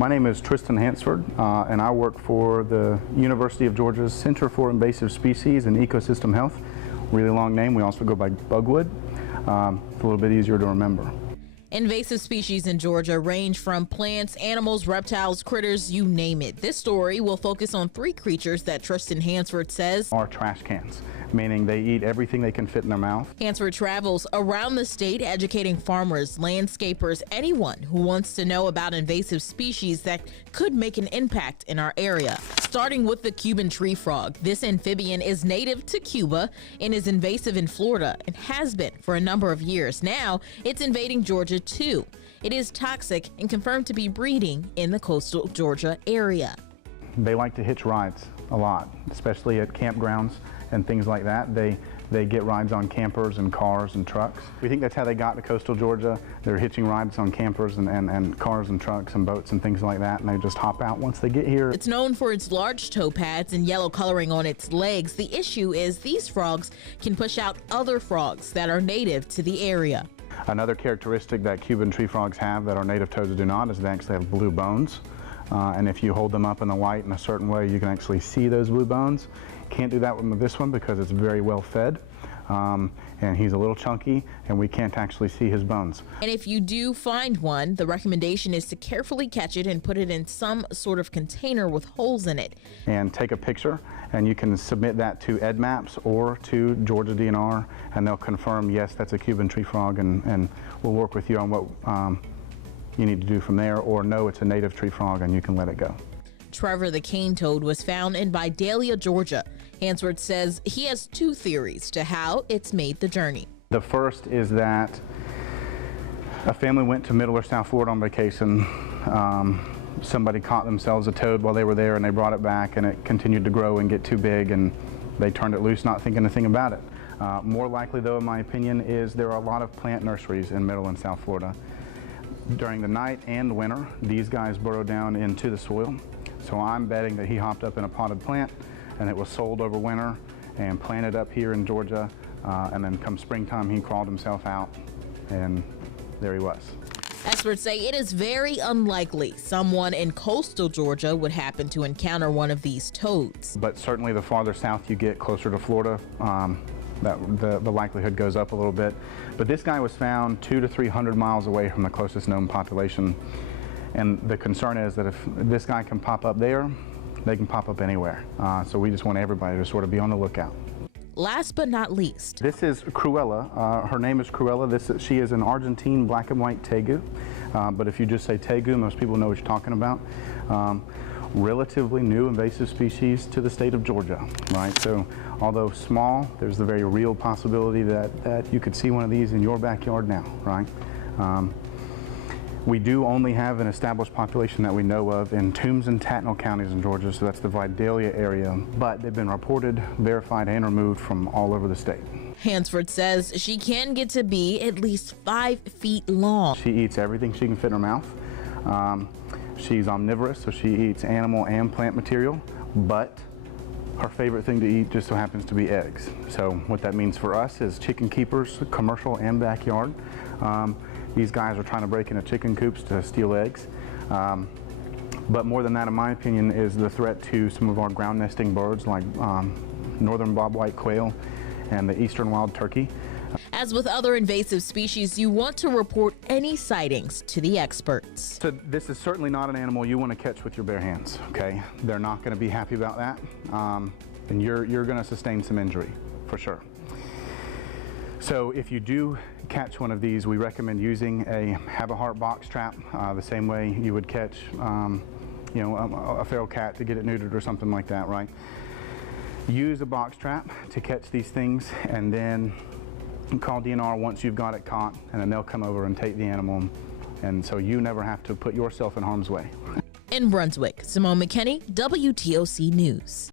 My name is Tristan Hansford, and I work for the University of Georgia's Center for Invasive Species and Ecosystem Health. Really long name. We also go by Bugwood. It's a little bit easier to remember. Invasive species in Georgia range from plants, animals, reptiles, critters, you name it. This story will focus on 3 creatures that Tristan Hansford says are trash cans, meaning they eat everything they can fit in their mouth. Hansford travels around the state educating farmers, landscapers, anyone who wants to know about invasive species that could make an impact in our area. Starting with the Cuban tree frog. This amphibian is native to Cuba and is invasive in Florida and has been for a number of years. Now it's invading Georgia too. It is toxic and confirmed to be breeding in the coastal Georgia area. They like to hitch rides a lot, especially at campgrounds and things like that. They get rides on campers and cars and trucks. We think that's how they got to coastal Georgia. They're hitching rides on campers and cars and trucks and boats and things like that, and they just hop out once they get here. It's known for its large toe pads and yellow coloring on its legs. The issue is these frogs can push out other frogs that are native to the area. Another characteristic that Cuban tree frogs have that our native toads do not is they actually have blue bones. And if you hold them up in the light in a certain way, you can actually see those blue bones. Can't do that with this one because it's very well fed. And he's a little chunky and we can't actually see his bones. And if you do find one, the recommendation is to carefully catch it and put it in some sort of container with holes in it. And take a picture, and you can submit that to EdMaps or to Georgia DNR, and they'll confirm, yes, that's a Cuban tree frog, and we'll work with you on what you need to do from there, or no, it's a native tree frog and you can let it go. Trevor the cane toad was found in Vidalia, Georgia. Hansford says he has 2 theories to how it's made the journey. The first is that a family went to Middle or South Florida on vacation. Somebody caught themselves a toad while they were there and they brought it back, and it continued to grow and get too big, and they turned it loose not thinking a thing about it. More likely though, in my opinion, is there are a lot of plant nurseries in Middle and South Florida. During the night and winter, these guys burrow down into the soil. So I'm betting that he hopped up in a potted plant and it was sold over winter and planted up here in Georgia, and then come springtime he crawled himself out and there he was. Experts say it is very unlikely someone in coastal Georgia would happen to encounter one of these toads. But certainly the farther south you get, closer to Florida, the likelihood goes up a little bit. But this guy was found 200 to 300 miles away from the closest known population. And the concern is that if this guy can pop up there, they can pop up anywhere. So we just want everybody to sort of be on the lookout. Last but not least, this is Cruella. Her name is Cruella. She is an Argentine black and white Tegu. But if you just say Tegu, most people know what you're talking about. Relatively new invasive species to the state of Georgia, right? So although small, there's the very real possibility that you could see one of these in your backyard now, right? We do only have an established population that we know of in Toombs and Tattnall counties in Georgia, so that's the Vidalia area, but they've been reported, verified, and removed from all over the state. Hansford says she can get to be at least 5 feet long. She eats everything she can fit in her mouth. She's omnivorous, so she eats animal and plant material, but her favorite thing to eat just so happens to be eggs. So what that means for us is chicken keepers, commercial and backyard. These guys are trying to break into chicken coops to steal eggs. But more than that, in my opinion, is the threat to some of our ground nesting birds like northern bobwhite quail and the eastern wild turkey. As with other invasive species, you want to report any sightings to the experts. So this is certainly not an animal you want to catch with your bare hands, okay? They're not going to be happy about that. And you're going to sustain some injury, for sure. So if you do catch one of these, we recommend using a have-a-heart box trap, the same way you would catch a feral cat to get it neutered or something like that, right? Use a box trap to catch these things, and then call DNR once you've got it caught, and then they'll come over and take the animal, and so you never have to put yourself in harm's way. In Brunswick, Simone McKinney, WTOC News.